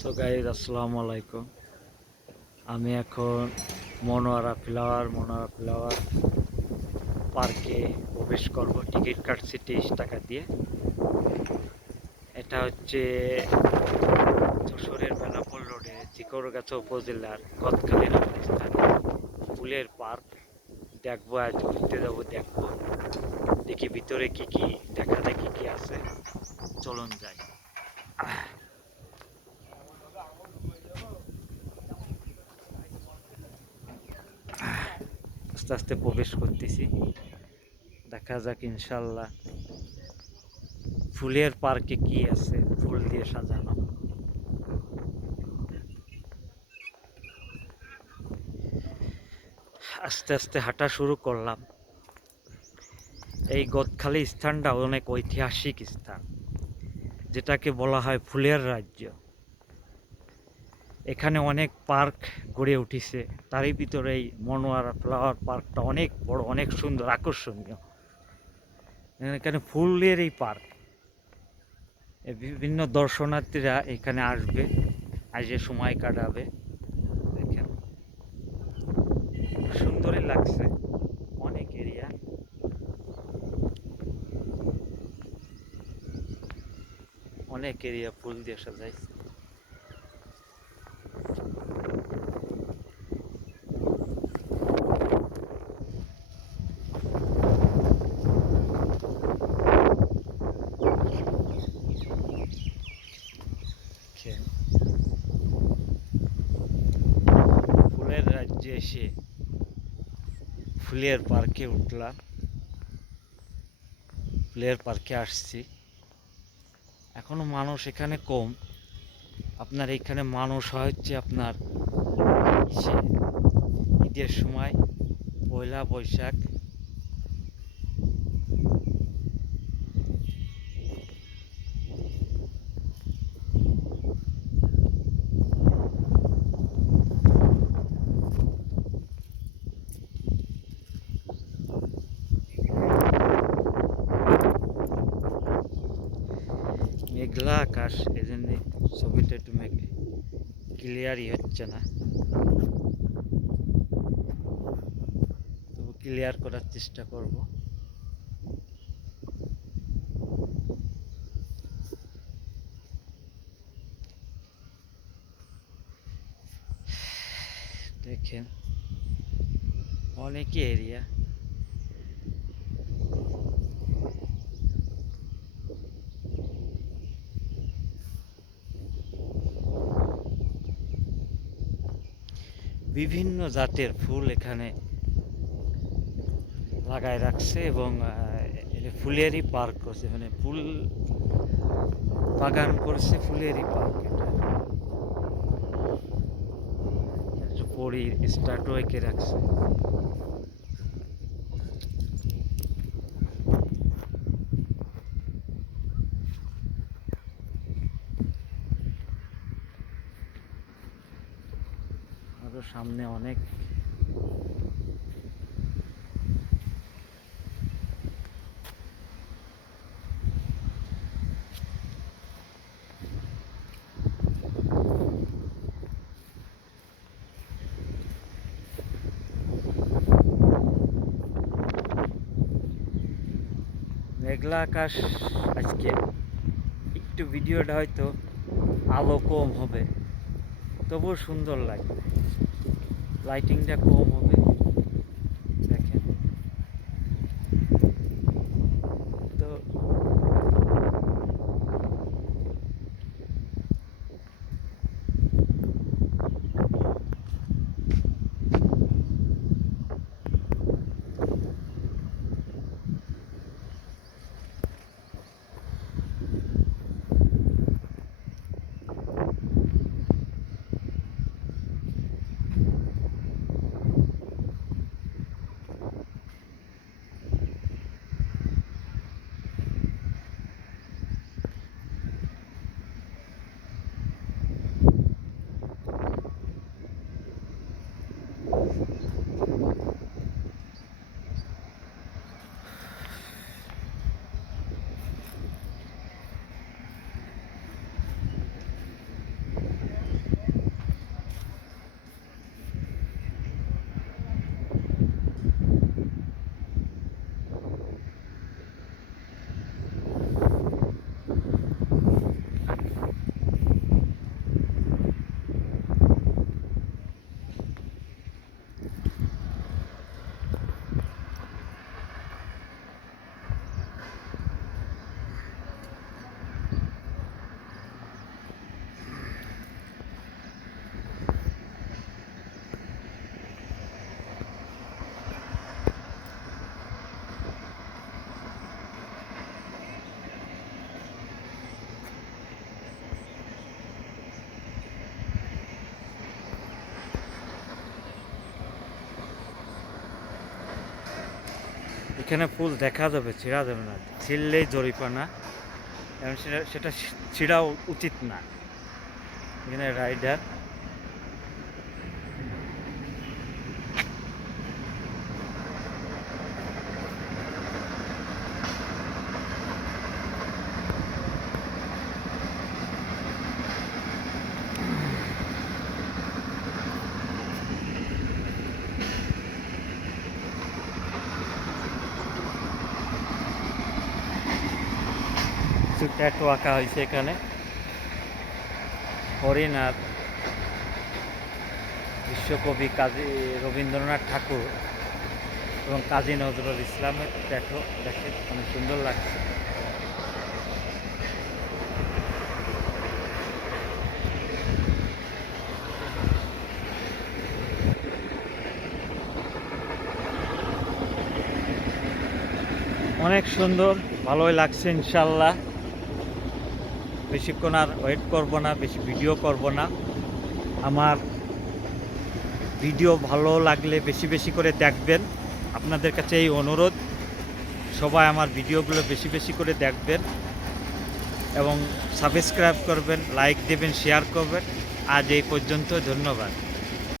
So guys আসসালামু আলাইকুম আমি এখন মনোয়ারা ফ্লাওয়ার মনোয়ারা ফ্লাওয়ার পার্কে প্রবেশ করব টিকিট কাটছি তেইশ টাকা দিয়ে। এটা হচ্ছে যশোরের বেনাপোল রোডে, চিকরগাছা উপজেলার নামের স্থানে। ফুলের পার্ক। দেখব, আজ ঘুরতে যাব, দেখব। দেখি ভিতরে কি কি, দেখা দেখি কি আছে। চলুন যাই। আস্তে আস্তে প্রবেশ করতেছি। দেখা যাক ইনশাল্লাহ ফুলের পার্কে কি আছে, ফুল দিয়ে সাজানো। আস্তে আস্তে হাঁটা শুরু করলাম। এই গদখালি স্থানটা অনেক ঐতিহাসিক স্থান, যেটাকে বলা হয় ফুলের রাজ্য। এখানে অনেক পার্ক গড়ে উঠেছে। তারই ভিতরে এই মনোয়ারা ফ্লাওয়ার পার্কটা অনেক বড়, অনেক সুন্দর, আকর্ষণীয়। এখানে ফুলের এই পার্ক। বিভিন্ন দর্শনার্থীরা এখানে আসবে, আসে সময় কাটাবে। দেখেন। সুন্দরই লাগছে, অনেক এরিয়া। অনেক এরিয়া ফুল দিয়ে সাজাইছে দেখেন। ফুলের রাজ্যে এসে ফুলের পার্কে উঠলাম। ফুলের পার্কে আসছি। এখনও মানুষ এখানে কম। আপনার এখানে মানুষ হচ্ছে আপনার ঈদের সময় পয়লা বৈশাখ। মেঘলা আকাশ এই ছবিটা একটু ক্লিয়ারই হচ্ছে না। তবু ক্লিয়ার করার চেষ্টা করব। দেখেন, অনেকই এরিয়া বিভিন্ন জাতের ফুল এখানে লাগায় রাখছে এবং ফুলেরই পার্ক করছে মানে ফুল বাগান করছে ফুলেরই পার্ক এটা। পরি স্টার্টও এঁকে রাখছে আরও সামনে অনেক। মেঘলা আকাশ আজকে। একটু ভিডিওটা হয়তো আলো কম হবে তবুও সুন্দর লাগবে। লাইটিংটা কম হবে এখানে ফুল দেখা যাবে, ছিঁড়া যাবে না। ছিঁড়লেই জরিপানা এবং সেটা সেটা ছিঁড়াও উচিত না। এখানে রাইডার কিছু ট্যাটু আঁকা হয়েছে এখানে। হরিণ আর বিশ্বকবি কাজী রবীন্দ্রনাথ ঠাকুর এবং কাজী নজরুল ইসলামের ট্যাটু দেখে অনেক সুন্দর লাগছে। অনেক সুন্দর, ভালোই লাগছে ইনশাল্লাহ। বেশিক্ষণ আর ওয়েট করব না, বেশি ভিডিও করব না। আমার ভিডিও ভালো লাগলে বেশি বেশি করে দেখবেন। আপনাদের কাছে এই অনুরোধ, সবাই আমার ভিডিওগুলো বেশি বেশি করে দেখবেন এবং সাবস্ক্রাইব করবেন লাইক দেবেন শেয়ার করবেন। আজ এই পর্যন্ত, ধন্যবাদ।